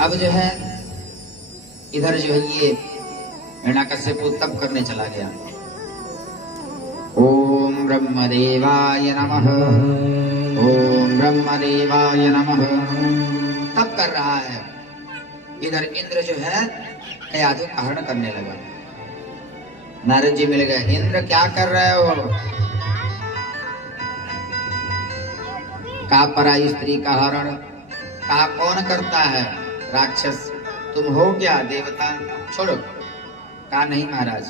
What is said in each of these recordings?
अब जो है इधर जो है ये हिरण्यकश्यप तप करने चला गया। ओम ब्रह्मदेवाय नमः, ओम ब्रह्मदेवाय नमः तप कर रहा है। इधर इंद्र जो है कयाधु का हरण करने लगा। नारद जी मिल गए, इंद्र क्या कर रहे हो? कहा पराई स्त्री का हरण। कहा कौन करता है? राक्षस। तुम हो क्या देवता? छोड़ो। कहा नहीं महाराज,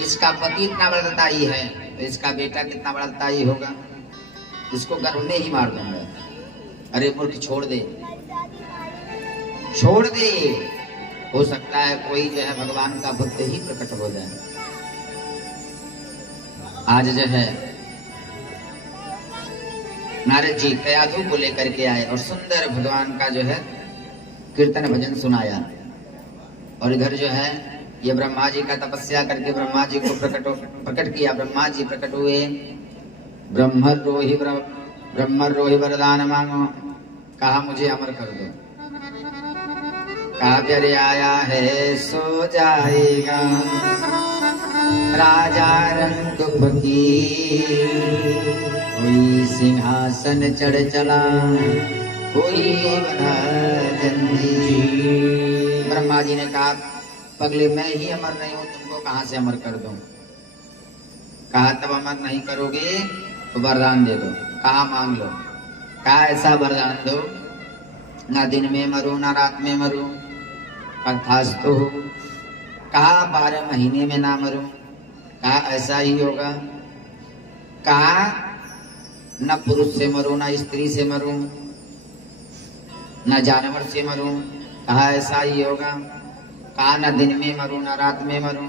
इसका पति इतना बड़ताई है तो इसका बेटा कितना बड़ताई होगा, इसको गर्भ में ही मार दूंगा। अरे मूर्ख छोड़ दे, छोड़ दे, हो सकता है कोई जो है भगवान का भक्त ही प्रकट हो जाए। आज जो है नारद जी कयाधु को लेकर के आए और सुंदर भगवान का जो है कीर्तन भजन सुनाया। और इधर जो है ये ब्रह्मा जी का तपस्या करके ब्रह्मा जी को प्रकट किया। ब्रह्मा जी प्रकट हुए। ब्रह्मरोहि वरदान मांगो। कहा मुझे अमर कर दो। कहा प्यारे आया है सो जाएगा राजा रंग फकीर, कोई सिंहासन चढ़ चला कोई बना जंजीर। ब्रह्मा जी ने कहा पगले मैं ही अमर नहीं हूं, तुमको कहां से अमर कर दूं? कहा तब अमर नहीं करोगे तो वरदान दे दो। कहा मांग लो। कहा ऐसा वरदान दो ना दिन में मरूं ना रात में मरूं। अर्थास्तु। कहा 12 महीने में ना मरूं। कहा ऐसा ही होगा। कहा न पुरुष से मरूं ना स्त्री से मरूं न जानवर से मरूं। कहा ऐसा ही होगा। कहा न दिन में मरूं ना रात में मरूं।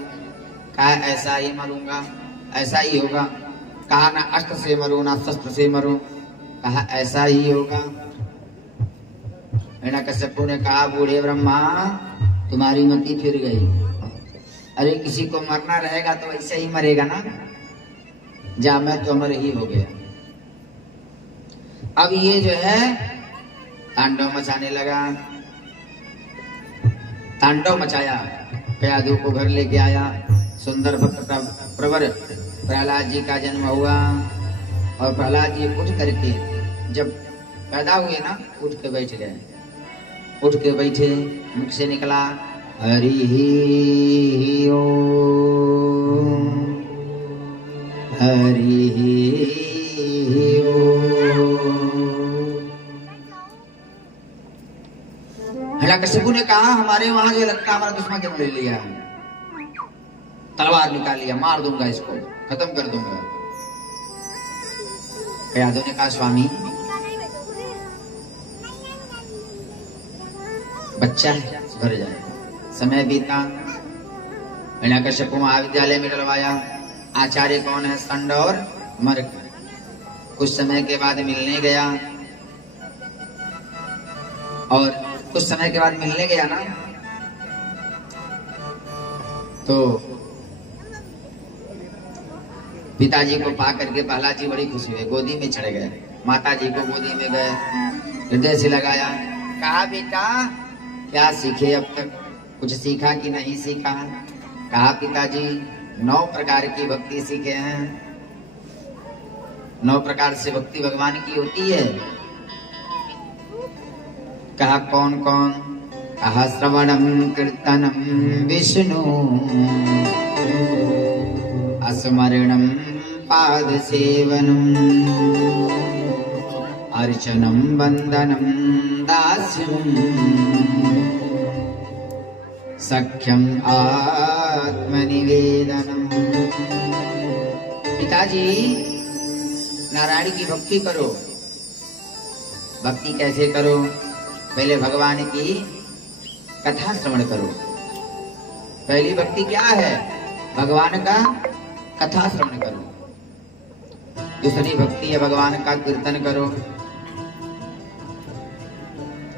कहा ऐसा ही मरूंगा, ऐसा ही होगा। कहा न अस्त्र से मरूं ना शस्त्र से मरूं। कहा ऐसा ही होगा। हिरण्यकश्यप ने कहा बूढ़े ब्रह्मा तुम्हारी मति फिर गई। अरे किसी को मरना रहेगा तो ऐसे ही मरेगा ना, जा मैं तो अमर ही हो गया। अब ये जो है तांडव मचाने लगा। तांडव मचाया, कयाधु को घर लेके आया। सुंदर भक्त प्रवर प्रहलाद जी का जन्म हुआ। और प्रहलाद जी उठ करके जब पैदा हुए ना, उठ के बैठ गए। उठ के बैठे, मुख से निकला हरि ओम हरि ओम। हिरण्यकश्यप ने कहा हमारे वहां जो लगता हमारा दुश्मन जन्म ले लिया है, तलवार निकाल लिया, मार दूंगा इसको, खत्म कर दूंगा। कयाधु ने कहा स्वामी बच्चा है, घर जाए। समय बीता। हिरण्यकश्यप को महाविद्यालय में डलवाया। आचार्य कौन है? संड और मर्क। कुछ समय के बाद मिलने गया। और कुछ समय के बाद मिलने गया ना, तो पिताजी को पा करके प्रहलाद जी बड़ी खुशी हुई, गोदी में चढ़ गए। माता जी को गोदी में गए, हृदय से लगाया। कहा बेटा क्या सीखे अब तक? कुछ सीखा कि नहीं सीखा? कहा पिताजी 9 प्रकार की भक्ति सीखे हैं। 9 प्रकार से भक्ति भगवान की होती है। कहा कौन कौन? कहा श्रवणम कीर्तनम विष्णु, स्मरणम पाद सेवनम, अर्चनम वंदनम दास्यम, सख्यम आत्मनिवेदनम। पिताजी नारायण की भक्ति करो। भक्ति कैसे करो? पहले भगवान की कथा श्रवण करो। पहली भक्ति क्या है? भगवान का कथा श्रवण करो। दूसरी भक्ति है भगवान का कीर्तन करो।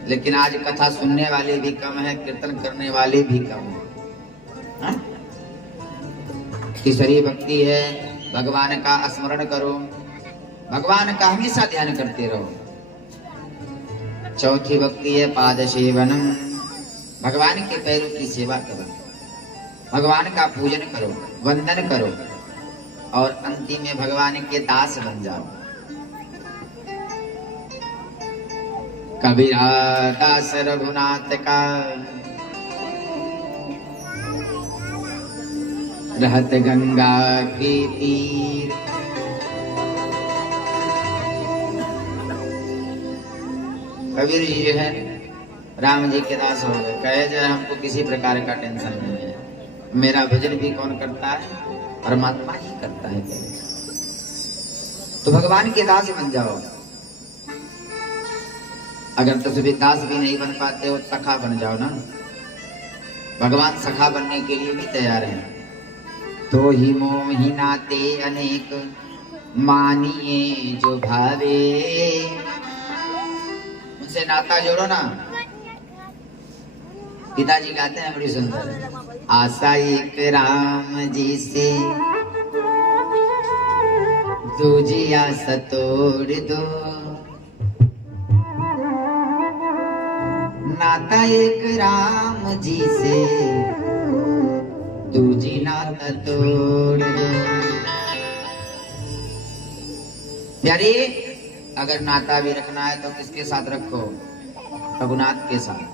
लेकिन आज कथा सुनने वाले भी कम है, कीर्तन करने वाले भी कम है। तीसरी भक्ति है भगवान का स्मरण करो। भगवान का हमेशा ध्यान करते रहो। चौथी भक्ति है पाद सेवनम, भगवान के पैरों की सेवा करो, भगवान का पूजन करो, वंदन करो और अंतिम में भगवान के दास बन जाओ। कबीरा दास रघुनाथ का रहत गंगा के तीर। कबीर जी जो है राम जी के दास हो गए, कहे जो है हमको किसी प्रकार का टेंशन नहीं है, मेरा भजन भी कौन करता है, परमात्मा ही करता है। तो भगवान के दास बन जाओ। अगर तस्वीर दास भी नहीं बन पाते हो सखा बन जाओ ना, भगवान सखा बनने के लिए भी तैयार है। तो ही मोहि नाते अनेक मानिए जो भावे, उनसे नाता जोड़ो ना। पिताजी गाते हैं बड़ी सुंदर, आशा एक राम जी से दूजी आशा तोड़ दो, नाता एक राम जी से दूजी नाता तोड़ दो। प्यारे, अगर नाता भी रखना है तो किसके साथ रखो? रघुनाथ के साथ।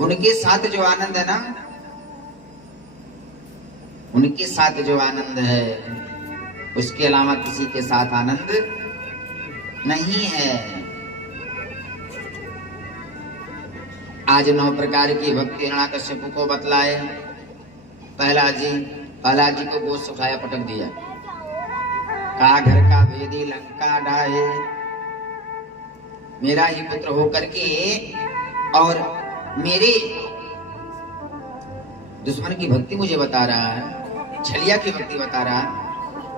उनके साथ जो आनंद है ना, उनके साथ जो आनंद है उसके अलावा किसी के साथ आनंद नहीं है। आज 9 प्रकार की भक्ति हिरण्याकश्यप को बतलाए। प्रहलाद जी को गोद सुखाया, पटक दिया, कहा घर का भेदी लंका ढाए, मेरा ही पुत्र होकर के और मेरे दुश्मन की भक्ति मुझे बता रहा है, छलिया की भक्ति बता रहा है।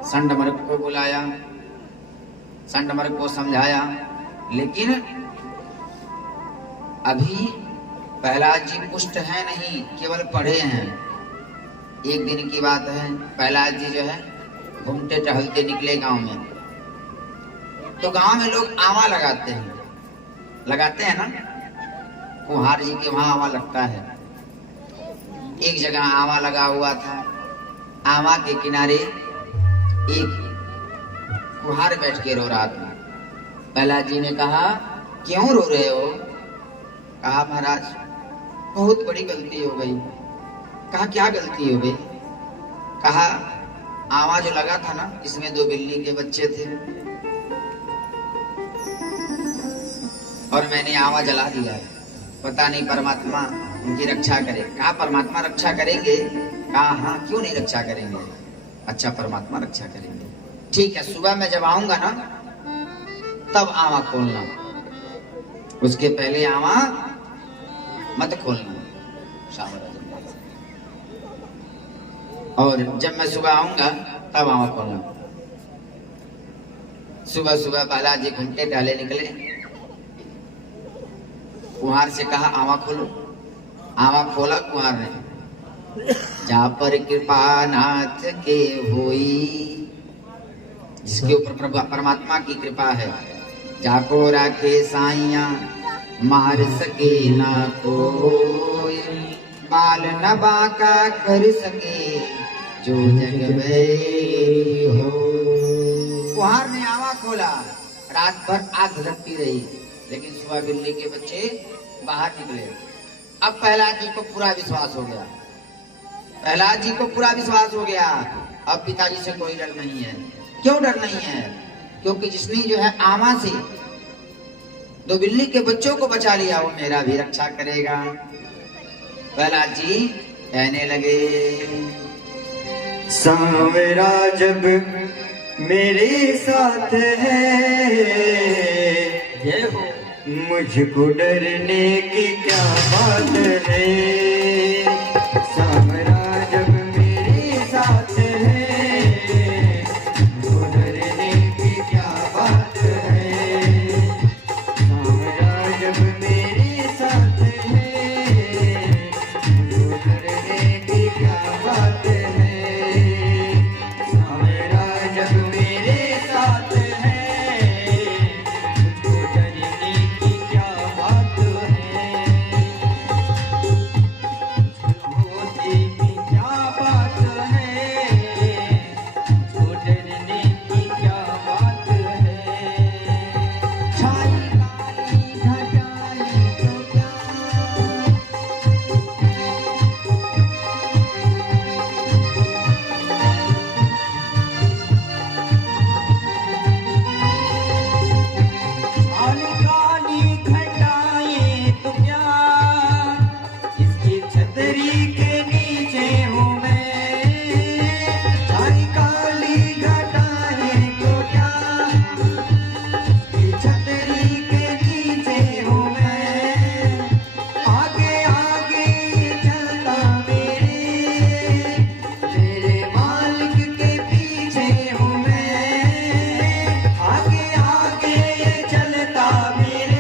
संडमर्क को बुलाया, संडमर्क को समझाया, लेकिन अभी प्रहलाद जी पुष्ट है नहीं, केवल पढ़े हैं। एक दिन की बात है, प्रहलाद जी जो है घूमते टहलते निकले गांव में। तो गांव में लोग आवा लगाते हैं ना, कुम्हार जी के वहां आवा लगता है। एक जगह आवा लगा हुआ था, आवा के किनारे एक कुम्हार बैठ के रो रहा था। प्रहलाद जी ने कहा, क्यों रो रहे हो? कहा, महाराज बहुत बड़ी गलती हो गई। कहा, क्या गलती हो गई? कहा, आवा जो लगा था ना, इसमें 2 बिल्ली के बच्चे थे और मैंने आवा जला दिया है। पता नहीं परमात्मा उनकी रक्षा करे। कहा, परमात्मा रक्षा करेंगे? कहा, हाँ, क्यों नहीं रक्षा करेंगे? अच्छा, परमात्मा रक्षा करेंगे। ठीक है, सुबह मैं जब आऊंगा ना तब आवा खोलना, उसके पहले आवा मत खोलना। और जब मैं सुबह आऊंगा तब आवा खोलना। सुबह सुबह बालाजी घंटे डाले निकले, कुम्हार से कहा, आवा खोलो। आवा खोला कुम्हार ने। जा पर कृपा नाथ के होई, जिसके ऊपर परमात्मा की कृपा है, जाको राखे साइया मार सके ना कोई, बाल न बाका कर सके जो जग में हो। कुम्हार ने आवा खोला, रात भर आग लगती रही, लेकिन सुबह बिल्ली के बच्चे बाहर निकले। अब प्रहलाद जी को पूरा विश्वास हो गया, प्रहलाद जी को पूरा विश्वास हो गया। अब पिताजी से कोई डर नहीं है। क्यों डर नहीं है? क्योंकि जिसने जो है आवा से 2 बिल्ली के बच्चों को बचा लिया, वो मेरा भी रक्षा करेगा। प्रहलाद जी कहने लगे, सांवरा जब मेरे साथ है, मुझको डरने की क्या बात है। सांवरा जब मेरे साथ है, मुझको डरने की क्या बात है। सांवरा जब मेरे साथ है, मुझको डरने की क्या बात है। सांवरा जब मेरे साथ है, मुझको डरने काली घटाएं तो क्या, इसकी छतरी के नीचे हूँ मैं। सारी काली घटाएं तो क्या, इसकी छतरी के नीचे हूँ मैं। आगे आगे चलता मेरे मालिक के पीछे हूँ मैं। आगे आगे चलता मेरे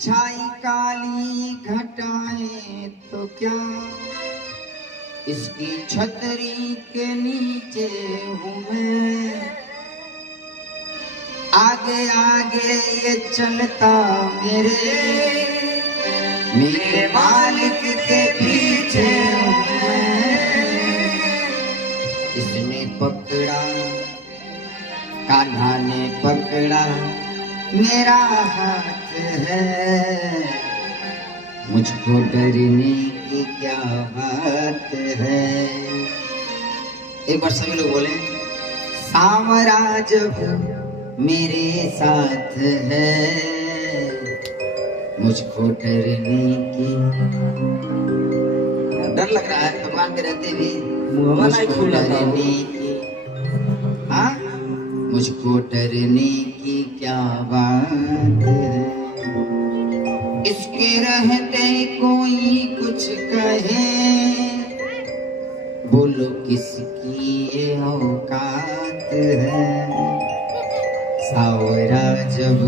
छाई काली घटाएं तो क्या, इसकी छतरी के नीचे हूँ मैं। आगे आगे ये चलता मेरे मालिक के पीछे हूँ मैं। इसने पकड़ा, कान्हा ने पकड़ा मेरा हाथ है, मुझको डरने की क्या बात है। एक बार सभी लोग बोले, सांवरा जब मेरे साथ है, मुझको डरने की। डर लग रहा है भगवान के रहते भी, मुझको डरने की, हाँ मुझको डरने की क्या बात है। इसके रहते कोई कुछ कहे, बोलो किसकी ये औकात है। सावरा जब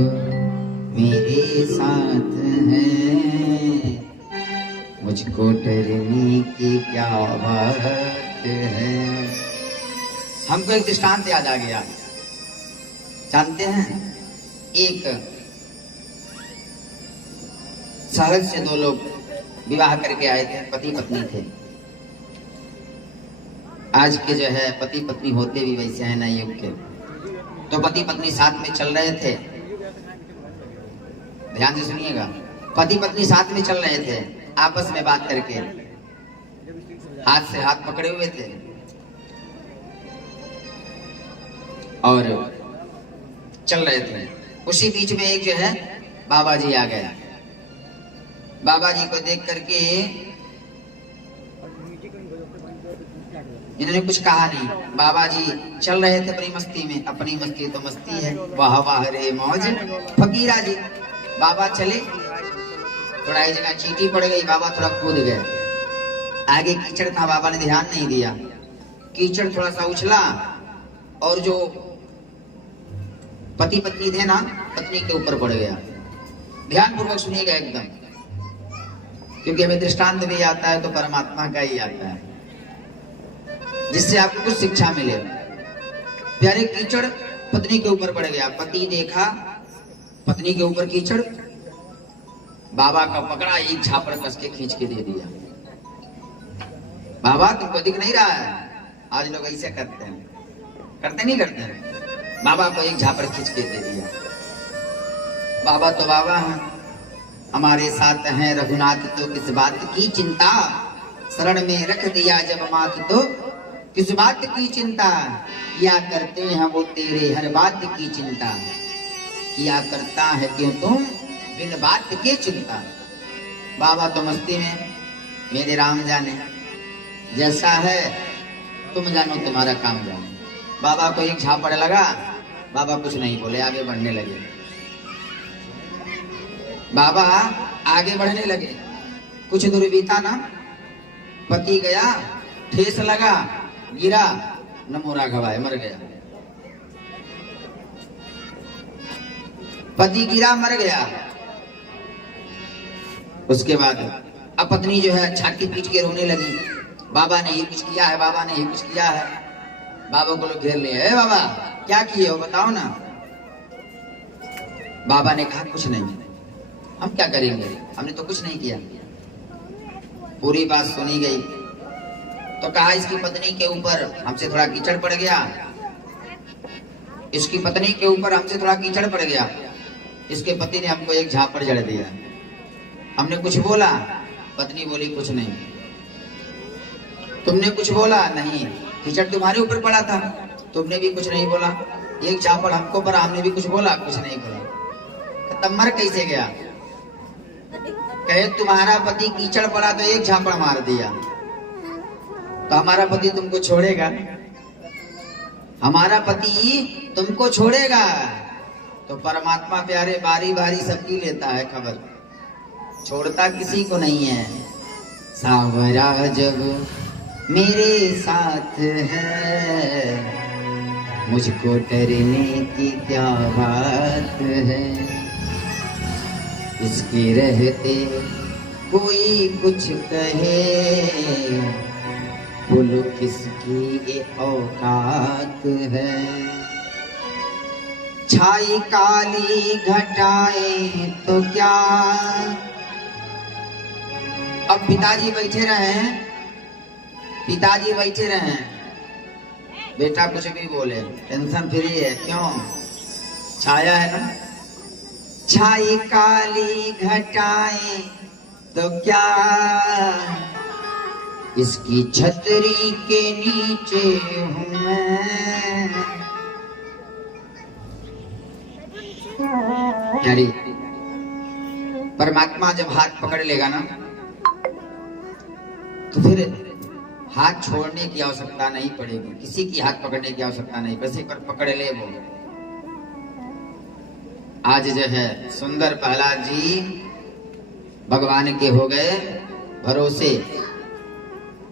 मेरे साथ है, मुझको डरने की क्या बात है। हमको एक दृष्टांत याद आ गया। जानते हैं, एक शहर से दो लोग विवाह करके आए थे, पति पत्नी थे। आज के जो है पति पत्नी होते भी वैसे हैं ना युग के। तो पति पत्नी साथ में चल रहे थे, ध्यान से सुनिएगा। पति पत्नी साथ में चल रहे थे, आपस में बात करके हाथ से हाथ पकड़े हुए थे और चल रहे थे। उसी बीच में एक जो है बाबा जी आ गया। बाबा जी को देख करके इन्होंने कुछ कहा नहीं। बाबा जी चल रहे थे अपनी मस्ती में, अपनी मस्ती तो मस्ती है, वाह वाह रे मौज फकीरा जी। बाबा चले, थोड़ा एक जगह चींटी पड़ गई, बाबा थोड़ा कूद गए। आगे कीचड़ था, बाबा ने ध्यान नहीं दिया। कीचड़ थोड़ा सा उछला और जो पति पत्नी थे ना, पत्नी के ऊपर पड़ गया। ध्यान पूर्वक सुनिएगा एकदम, क्योंकि हमें दृष्टांत भी आता है तो परमात्मा का ही आता है, जिससे आपको कुछ शिक्षा मिले। प्यारे कीचड़ पत्नी के ऊपर पड़ गया। पति देखा पत्नी के ऊपर कीचड़, बाबा का पकड़ा, एक झापड़ कस के खींच के दे दिया। बाबा तुमको दिख नहीं रहा है? आज लोग ऐसे करते हैं, करते नहीं करते हैं। बाबा को एक झापड़ खींच के दे दिया। बाबा तो बाबा हैं, हमारे साथ हैं रघुनाथ, तो किस बात की चिंता। शरण में रख दिया जब मात, तो किस बात की चिंता। किया करते हैं वो तेरे हर बात की चिंता, किया करता है क्यों तुम बिन बात की चिंता। बाबा तो मस्ती में, मेरे राम जाने, जैसा है तुम जानो, तुम्हारा काम जानो। बाबा को एक झापड़ लगा, बाबा कुछ नहीं बोले, आगे बढ़ने लगे। बाबा आगे बढ़ने लगे, कुछ दूर बीता ना, पति गया, ठेस लगा, गिरा, नमो राघवाय, मर गया। पति गिरा, मर गया। उसके बाद अब पत्नी जो है छाती पीट के रोने लगी, बाबा ने ये कुछ किया है, बाबा ने ये कुछ किया है। बाबा को लोग घेर लिए, बाबा क्या किए हो बताओ ना। बाबा ने कहा कुछ नहीं, हम क्या करेंगे, हमने तो कुछ नहीं किया। पूरी बात सुनी गई तो कहा इसकी पत्नी के ऊपर हमसे थोड़ा कीचड़ पड़ गया, इसकी पत्नी के ऊपर हमसे थोड़ा कीचड़ पड़ गया, इसके पति ने हमको एक झापड़ जड़ दिया। हमने कुछ बोला, पत्नी बोली कुछ नहीं। तुमने कुछ बोला? नहीं। कीचड़ तुम्हारे ऊपर पड़ा था, तुमने भी कुछ नहीं बोला। एक झापड़ हमको पड़ा, हमने भी कुछ बोला? कुछ नहीं बोला। तब मर कैसे गया? कहे तुम्हारा पति कीचड़ पड़ा तो एक झापड़ मार दिया, तो हमारा पति तुमको छोड़ेगा? हमारा पति तुमको छोड़ेगा? तो परमात्मा प्यारे बारी बारी सबकी लेता है खबर, छोड़ता किसी को नहीं है। सावरा जब मेरे साथ है, मुझको डरने की क्या बात है। इसके रहते कोई कुछ कहे, बोलो किसकी ये औकात है। छाई काली घटाए तो क्या। अब पिताजी बैठे रहे, पिताजी बैठे रहे, बेटा कुछ भी बोले टेंशन फ्री है, क्यों? छाया है ना। छाई काली घटाए तो क्या, इसकी छतरी के नीचे हूँ मैं। यारी परमात्मा जब हाथ पकड़ लेगा ना तो फिर हाथ छोड़ने की आवश्यकता नहीं पड़ेगी, किसी की हाथ पकड़ने की आवश्यकता नहीं, बस एक बार पकड़ ले वो। आज जो है सुंदर प्रहलाद जी भगवान के हो गए भरोसे,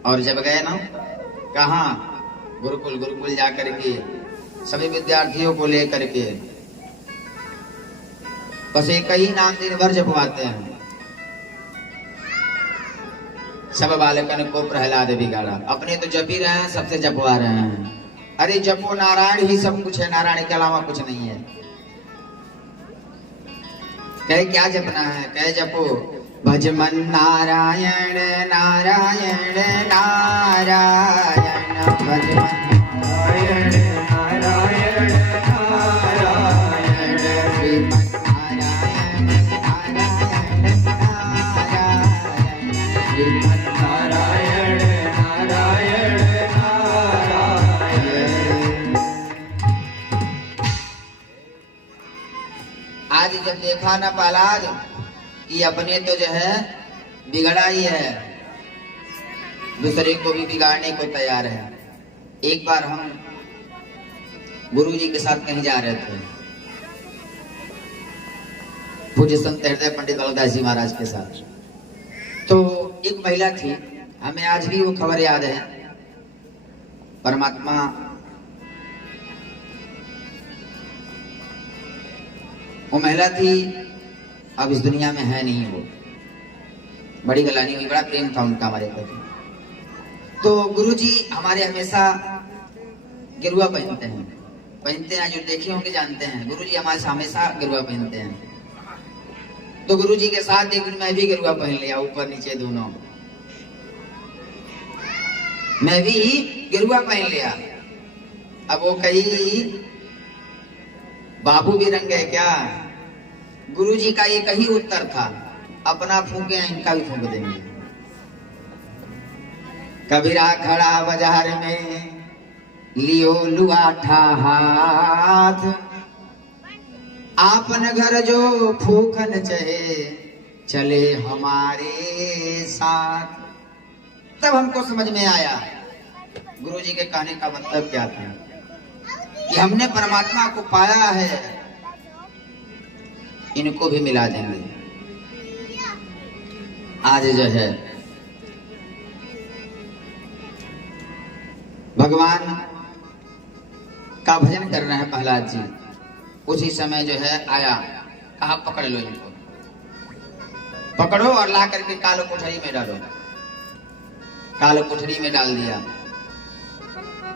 और जब गए ना कहाँ, गुरुकुल, गुरुकुल जाकर के सभी विद्यार्थियों को लेकर के बस एक ही नाम दिन भर जपवाते हैं। सब बालकन को प्रहलाद बिगाड़ा, अपने तो जप ही रहे हैं, सबसे जपवा रहे हैं। अरे जपो, नारायण ही सब कुछ है, नारायण के अलावा कुछ नहीं है। कहे क्या जपना है? कहे जपो भजमन नारायण नारायण नारायण, भजमन नारायण नारायण नारायण, श्रीमन नारायण नारायण नारायण, श्रीमन नारायण नारायण नारायण। आज जब देखा ना प्रहलाद कि अपने तो जो है बिगड़ा ही है, दूसरे को भी बिगाड़ने को तैयार है। एक बार हम गुरु जी के साथ कहीं जा रहे थे, पूज्य संत हृदय पंडित दौलतदास जी महाराज के साथ। तो एक महिला थी, हमें आज भी वो खबर याद है। परमात्मा वो महिला थी, अब इस दुनिया में है नहीं, वो बड़ी गलानी हुई, बड़ा प्रेम था उनका हमारे प्रति। तो गुरुजी हमारे हमेशा गिरुआ पहनते हैं, जो देखे होंगे जानते हैं, गुरुजी हमारे हमेशा गिरुआ पहनते हैं। तो गुरुजी के साथ एक दिन मैं भी गिरुआ पहन लिया, ऊपर नीचे दोनों, मैं भी गिरुआ पहन लिया। अब वो कही बाबू भी रंग गए क्या? गुरुजी का एक ही उत्तर था, अपना फूके इनका भी फूक देंगे। कबीरा खड़ा बाजार में लियो लुआठा हाथ, आपन घर जो फूकन चहे चले हमारे साथ। तब हमको समझ में आया गुरुजी के कहने का मतलब क्या था, कि हमने परमात्मा को पाया है, इनको भी मिला देंगे। आज जो है भगवान का भजन कर रहे हैं प्रहलाद जी, उसी समय जो है आया, कहा पकड़ लो इनको, पकड़ो और ला करके काल कोठरी में डालो। काल कोठरी में डाल दिया।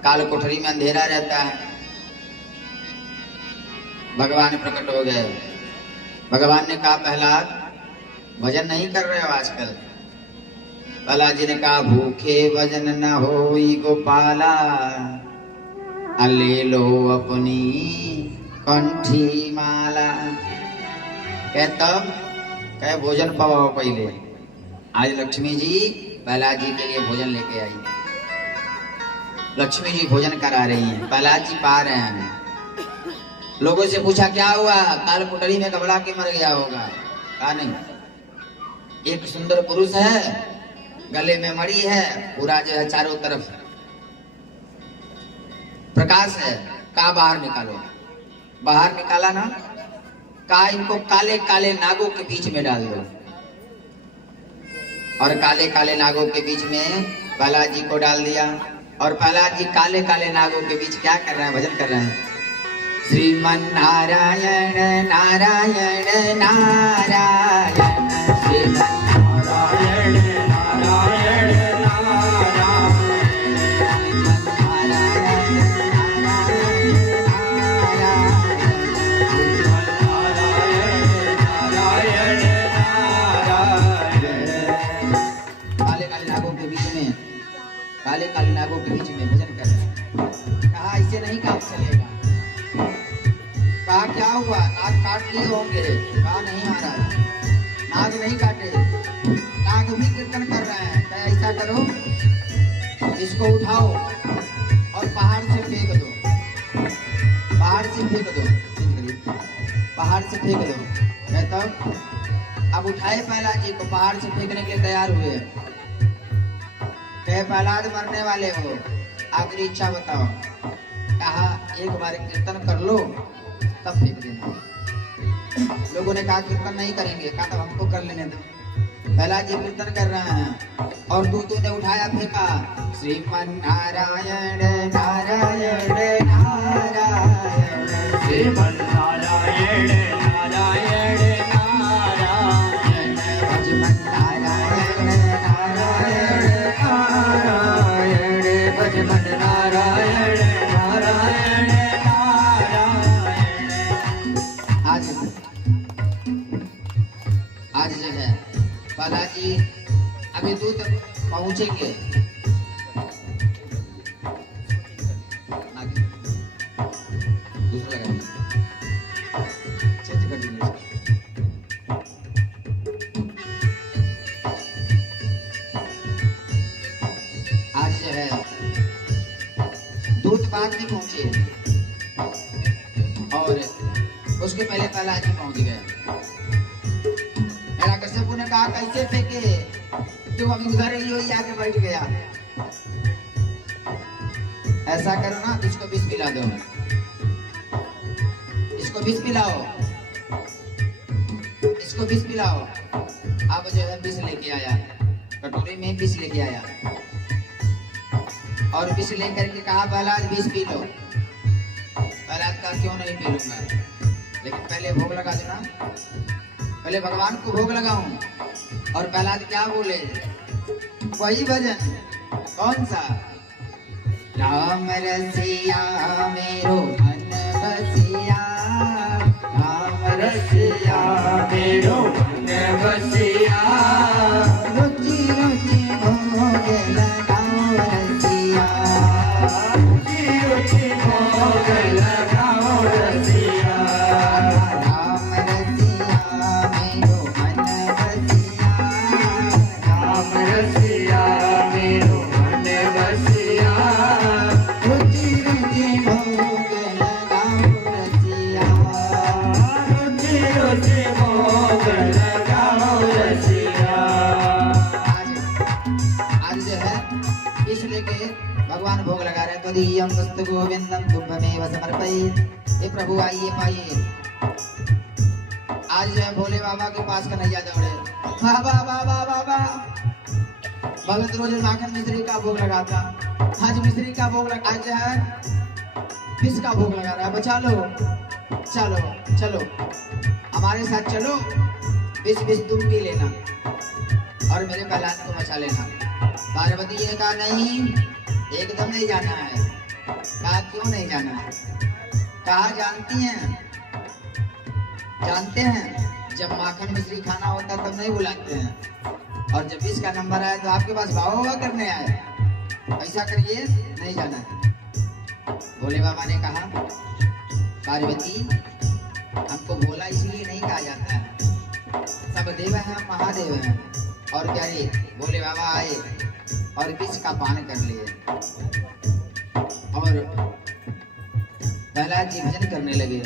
काल कोठरी में अंधेरा रहता है, भगवान प्रकट हो गए। भगवान ने कहा प्रहलाद भजन नहीं कर रहे हो आजकल? प्रहलाद जी ने कहा भूखे भजन न होई गोपाला, ले लो अपनी कंठी माला। कहे तब? कहे भोजन पवाओ पहले। आज लक्ष्मी जी प्रहलाद जी के लिए भोजन लेके आई। लक्ष्मी जी भोजन करा रही हैं, प्रहलाद जी पा रहे हैं। लोगों से पूछा क्या हुआ? काल कुटरी में घबरा के मर गया होगा। कहा नहीं, एक सुंदर पुरुष है, गले में मणि है, पूरा जो है चारों तरफ प्रकाश है। कहा बाहर निकालो। बाहर निकाला ना, कहा इनको काले काले नागों के बीच में डाल दो। और काले काले नागों के बीच में प्रहलाद जी को डाल दिया। और प्रहलाद जी काले काले नागों के बीच क्या कर रहे हैं? भजन कर रहे हैं। श्रीमन्नारायण नारायण नारायण श्रीमन्नारायण नारायण काले काले नागों के बीच में भजन कर रहे हैं। कहा इससे नहीं काम चलेगा। कहा क्या हुआ, नाग काट लिए होंगे। कहा नहीं महाराज, नाग नहीं काटे, नाग भी कीर्तन कर रहे हैं। क्या ऐसा करो, इसको उठाओ और पहाड़ से फेंक दो, पहाड़ से फेंक दो, पहाड़ से फेंक दो। कहता अब उठाए प्रहलाद जी को, पहाड़ से फेंकने के लिए तैयार हुए। कहे प्रहलाद मरने वाले हो, आखिरी इच्छा बताओ। कहा एक बार कीर्तन कर लो तब फेंक देना। लोगों ने कहा कीर्तन नहीं करेंगे। कहा तब हमको कर लेने दो। प्रहलाद जी कीर्तन कर रहे हैं और दूतों ने उठाया फेंका। श्रीमन्नारायण नारायण नारायण श्रीमन्नारायण नारायण नारायण भजमन्नारायण नारायण नारायण भजमन्नारायण नारायण नारायण। आज जो है बालाजी अभी दूत पहुंचेंगे। दूसरा चेंज कर दीजिए। आज जो है दूत बाद में पहुंचे और उसके पहले प्रहलाद जी पहुंच गए। हिरण्यकश्यप ने कहा कैसे फेंके, जो अभी उधर ही हो आके बैठ गया। ऐसा करो ना, इसको विष पिला दो, इसको विष पिलाओ, इसको विष पिलाओ। अब जो है विष लेके आया, कटोरी में विष लेके आया और विष लेकर के कहा प्रहलाद विष पी लो। प्रहलाद का क्यों नहीं पी लूंगा, लेकिन पहले भोग लगा दो ना, पहले भगवान को भोग लगाऊं। और प्रहलाद क्या बोले, वही भजन कौन सा, राम रसिया मेरो मन बसिया, राम रसिया मेरो मन बसिया, रुचि रुचि भोग लगाओ रसिया, रुचि रुचि भोग लगाओ रसिया, राम रसिया मेरो मन बसिया, राम रसिया मेरो मन बसिया, रुचि रुचि भोग लगाओ रसिया, रुचि रुचि भोग लगाओ रसिया। आज जो है इसलिए के भगवान भोग लगा रहे हैं। तो दियम वस्तु गोविंदम तुम्भमेव समर्पयेत्। हे प्रभु आइए पाइए। आज जो है भोले बाबा के पास कन्हैया दौड़े, बाबा बाबा बाबा। भगत रोज माखन मिश्री का भोग लगाता, आज मिश्री का भोग लगा, आज है विष का भोग लगा रहा है। बचा लो, चलो चलो हमारे साथ चलो, विष विष तुम पी लेना और मेरे प्रहलाद को बचा लेना। पार्वती जी ने कहा नहीं, एकदम नहीं जाना है। कहा क्यों नहीं जाना है, कहा जानती हैं, जानते हैं जब माखन मिश्री खाना होता तब नहीं बुलाते हैं, और जब विष का नंबर आया तो आपके पास भाव होगा करने आए। ऐसा करिए, नहीं जाना है। भोले बाबा ने कहा पार्वती हमको भोला इसलिए नहीं कहा जाता है, सब देव हैं, महादेव हैं। और प्यारे भोले बाबा आए और विष का पान कर लिए और प्रहलाद जी भजन करने लगे।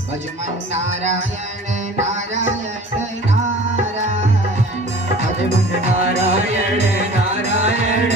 भजमन नारायण नारायण नारायण, भजमन नारायण नारायण